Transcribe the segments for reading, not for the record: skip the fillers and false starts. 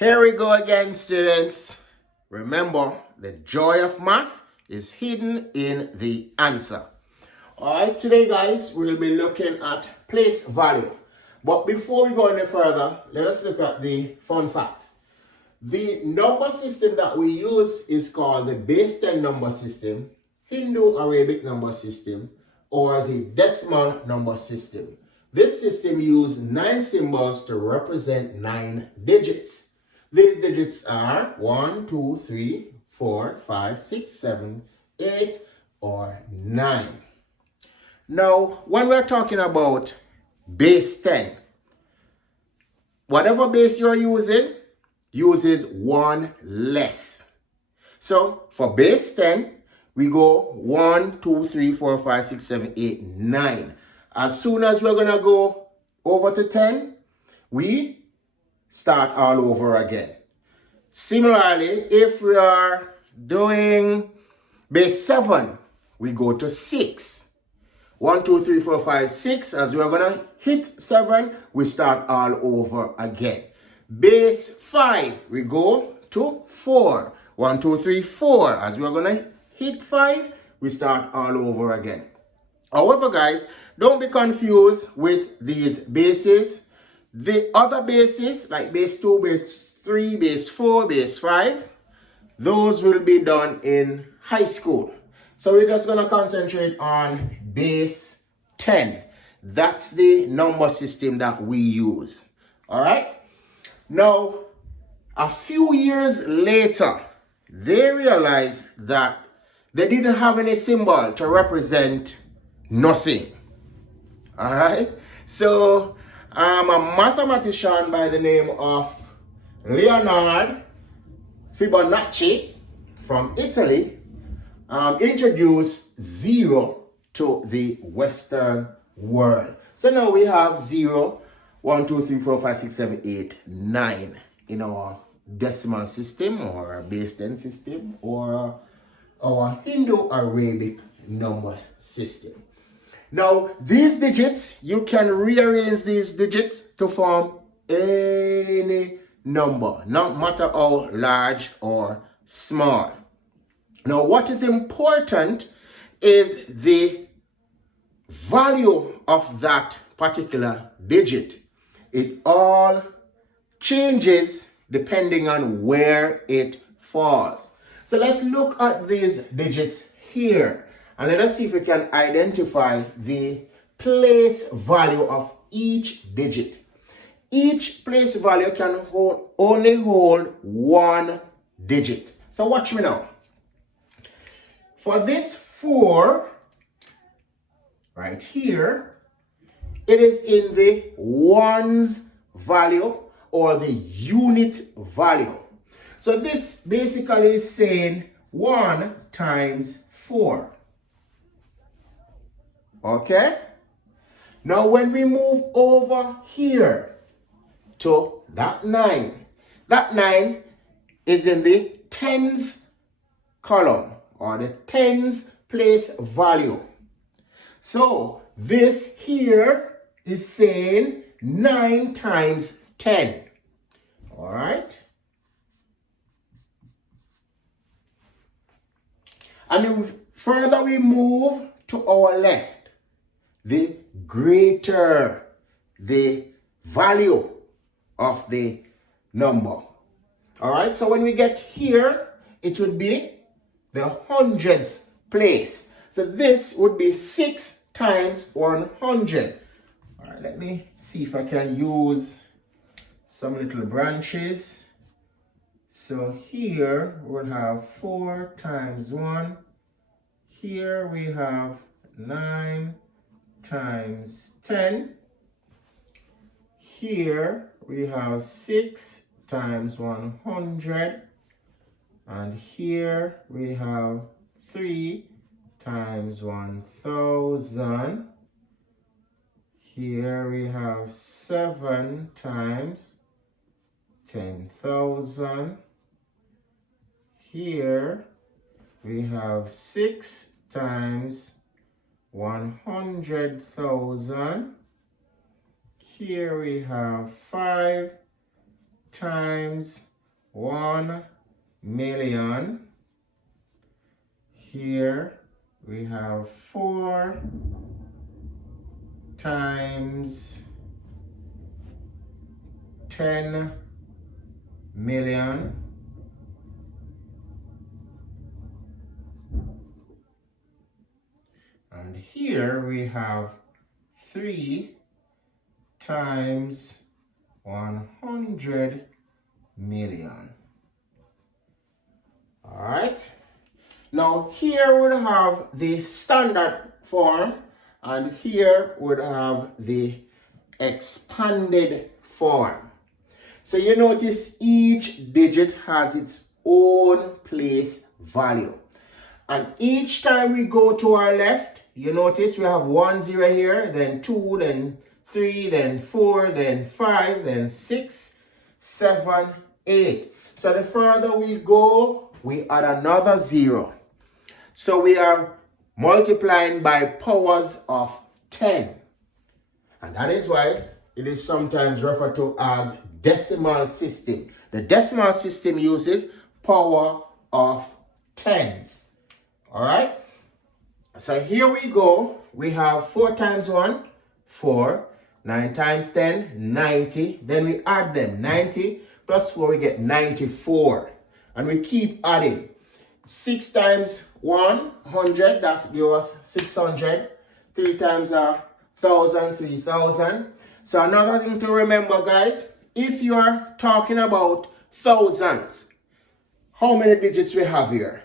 Here we go again, students. Remember, the joy of math is hidden in the answer. Alright, today guys, we'll be looking at place value. But before we go any further, let us look at the fun fact. The number system that we use is called the base 10 number system, Hindu Arabic number system, or the decimal number system. This system uses 9 symbols to represent 9 digits. These digits are 1, 2, 3, 4, 5, 6, 7, 8, or 9. Now, when we're talking about base 10, whatever base you're using uses 1 less. So, for base 10, we go 1, 2, 3, 4, 5, 6, 7, 8, 9. As soon as we're going to go over to 10, we start all over again. Similarly, if we are doing base 7, we go to 6. 1, 2, 3, 4, 5, 6. As we are going to hit 7, we start all over again. Base 5, we go to 4. 1, 2, 3, 4. As we are going to hit 5, we start all over again. However, guys, don't be confused with these bases. The other bases, like base 2, base 3, base 4, base 5, those will be done in high school. So we're just going to concentrate on base 10. That's the number system that we use. All right? Now, a few years later, they realized that they didn't have any symbol to represent nothing. All right? So, a mathematician by the name of Leonardo Fibonacci from Italy introduced 0 to the Western world. So now we have 0, 1, 2, 3, 4, 5, 6, 7, 8, 9 in our decimal system or our base 10 system or our Indo-Arabic number system. Now, these digits, you can rearrange these digits to form any number, no matter how large or small. Now, what is important is the value of that particular digit. It all changes depending on where it falls. So let's look at these digits here. And let us see if we can identify the place value of each digit. Each place value can only hold 1 digit. So watch me now. For this 4, right here, it is in the ones value or the unit value. So this basically is saying 1 times 4. Okay? Now when we move over here to that 9 is in the tens column or the tens place value. So this here is saying 9 times 10. All right? And the further we move to our left, the greater the value of the number. All right, so when we get here, it would be the hundredths place. So this would be 6 times 100. All right, let me see if I can use some little branches. So here we'll have 4 times 1. Here we have 9 times 10. Here we have 6 times 100. And here we have 3 times 1000. Here we have 7 times 10,000. Here we have 6 times 100,000. Here we have 5 times 1 million. Here we have 4 times 10 million. And here we have 3 times 100 million. All right. Now here we'll have the standard form, and here we'll have the expanded form. So you notice each digit has its own place value. And each time we go to our left, you notice we have 1 0 here, then 2, then 3, then 4, then 5, then 6, 7, 8. So the further we go, we add another 0. So we are multiplying by powers of 10. And that is why it is sometimes referred to as decimal system. The decimal system uses power of 10s. All right. So here we go. We have 4 times 1, 4. 9 times 10, 90. Then we add them. 90 plus 4, we get 94. And we keep adding. 6 times 100, that's give us 600. 3 times 1,000, 3,000. So another thing to remember, guys, if you are talking about thousands, how many digits we have here?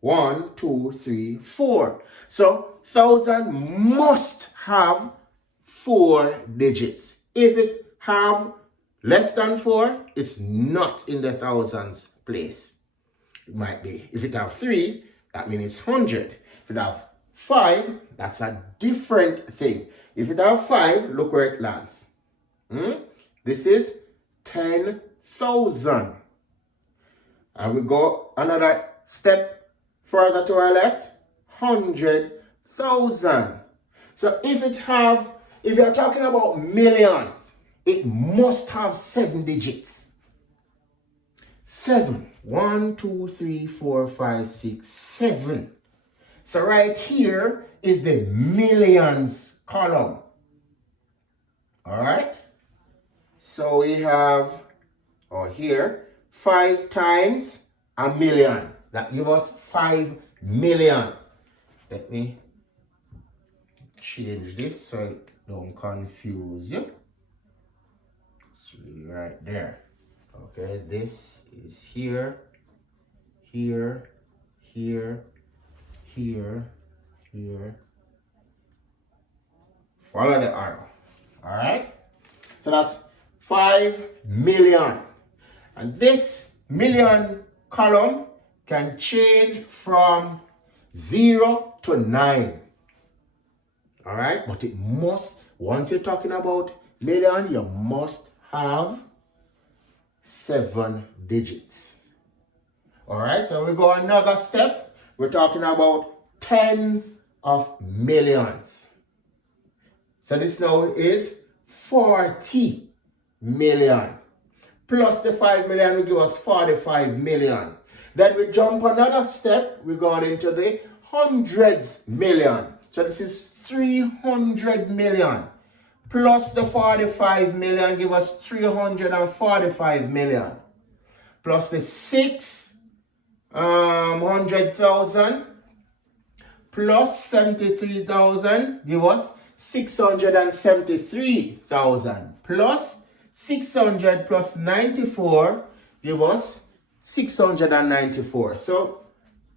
1, 2, 3, 4. So 1,000 must have 4 digits. If it have less than 4, it's not in the thousands place. It might be. If it have 3, that means it's 100. If it have 5, that's a different thing. If it have 5, look where it lands. This is 10,000. And we go another step further to our left, 100,000. So if you're talking about millions, it must have 7 digits. 7. 1, 2, 3, 4, 5, 6, 7. So right here is the millions column. All right. So we have, here, 5 times a million. That gives us 5 million. Let me change this so it don't confuse you. It's really right there. Okay, this is here, here, here, here, here. Follow the arrow. All right. So that's 5 million. And this million column can change from 0 to 9. All right. But it must, once you're talking about million, you must have 7 digits. All right. So we go another step. We're talking about tens of millions. So this now is 40 million. Plus the 5 million will give us 45 million. Then we jump another step. We go into the hundreds million. So this is 300 million. Plus the 45 million give us 345 million. Plus the 600,000 plus 73,000 give us 673,000. Plus 600 plus 94 give us 694. So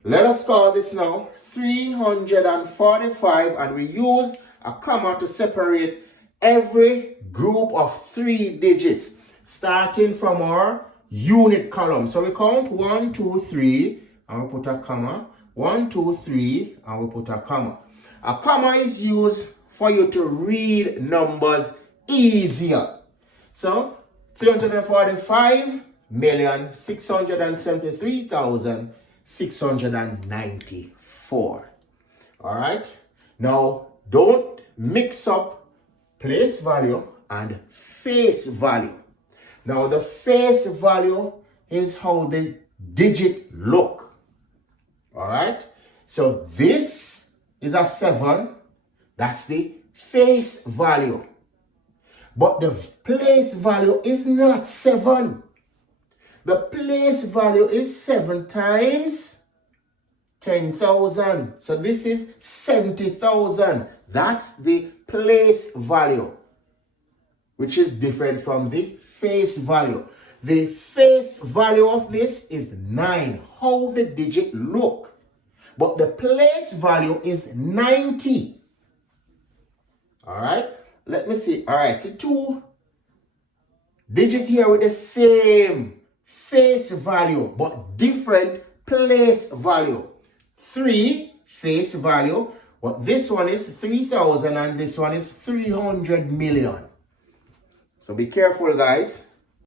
let us call this now 345, and we use a comma to separate every group of 3 digits starting from our unit column. So we count 1, 2, 3 and we put a comma. 1, 2, 3 and we put a comma. A comma is used for you to read numbers easier. So 345,673,694. All right. Now don't mix up place value and face value. Now the face value is how the digit look. All right. So this is a 7. That's the face value. But the place value is not 7. The place value is 7 times 10,000. So this is 70,000. That's the place value, which is different from the face value. The face value of this is 9, how the digit look. But the place value is 90. All right, let me see. All right, so 2 digit here with the same face value, but different place value. 3 face value, but this one is 3,000 and this one is 300 million. So be careful, guys.